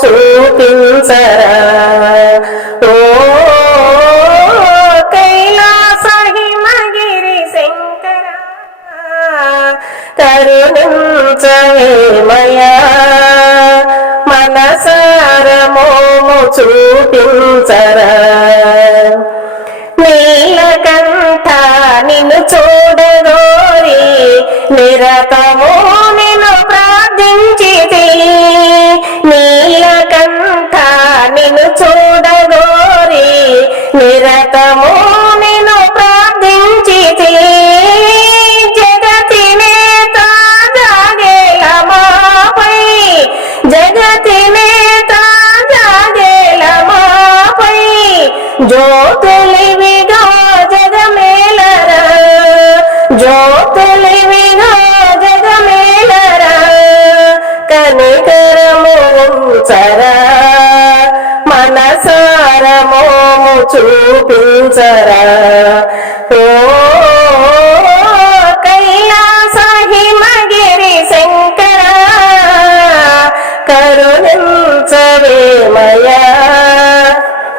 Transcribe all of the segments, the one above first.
చూపించరా ఓ కైలాస హిమగిరి శంకర కరుణించవేమయా మనసార మోము చూపించరా నీలకంఠ నిన్ను చూడగోరి నిరతము నిన్ను ప్రార్థించితి నీలకంఠ నిన్ను చూడగోరి నిరతము నిన్ను ప్రార్థించితి జగతినే తాజాగేల మాపై జగతినే తాజాగేల మాపై జ్యోతులివిగా జగమేలరా జ్యోతులివిగా జగమేలరా కనికరము ఉంచరా మనసార మోము చూపించరా ఓ కైలాస హిమగిరి శంకర కరుణించవేమయా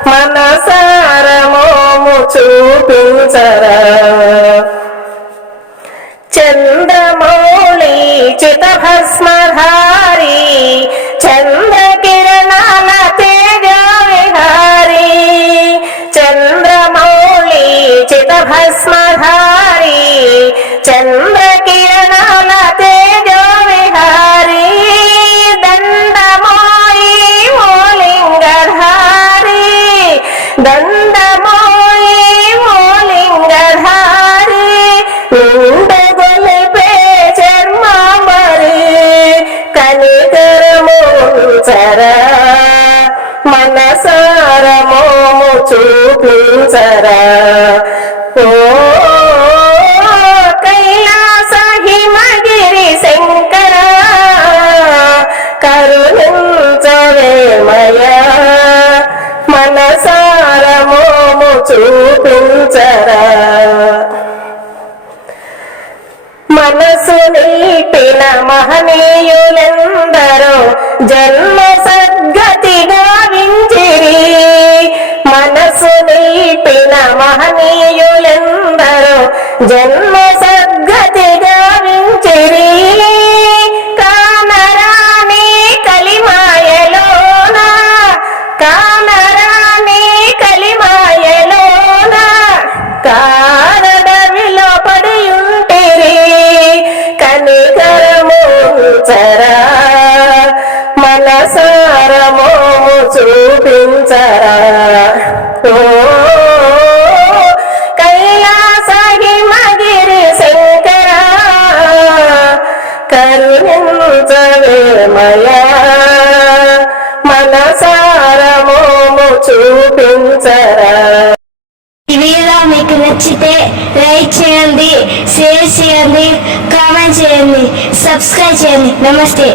మనసార మోము చూపించరా చంద్రమౌళి చితభస్మధారి చంద్రకిరణాల తేజ విహారీ చంద్రమౌళి చితభస్మధారి చంద్రకిరణాల తేజ విహారీ దండమోయి మూలింగధారి దండమోయి మూలింగధారి ఉండగొలిపే చర్మాంబరి కనికరము ఉంచరా మనసార మోము చూపించరా ఓ కైలాస హిమగిరి శంకర కరుణించవేమయా మనసార మోము చూపించరా మనసు నిలిపిన మహనీయులెందరో జన్మ సద్గతి గావించిరి మనసు నిలిపిన మహనీయులెందరో జన్మ సద్గతి గావించిరి కానరాని కలిమాయలోన కానరాని కలిమాయలోన కారడవిలో పడి ఉంటిరి కనికరము ఉంచరా మనసార మోము చూపించరా ఓ కైలాస హిమగిరి శంకర కరుణించవేమయా మనసార మోము చూపించరా ఈ వీడియో మీకు నచ్చితే లైక్ చేయండి, షేర్ చేయండి, కామెంట్ చేయండి, సబ్స్క్రైబ్ చేయండి. నమస్తే.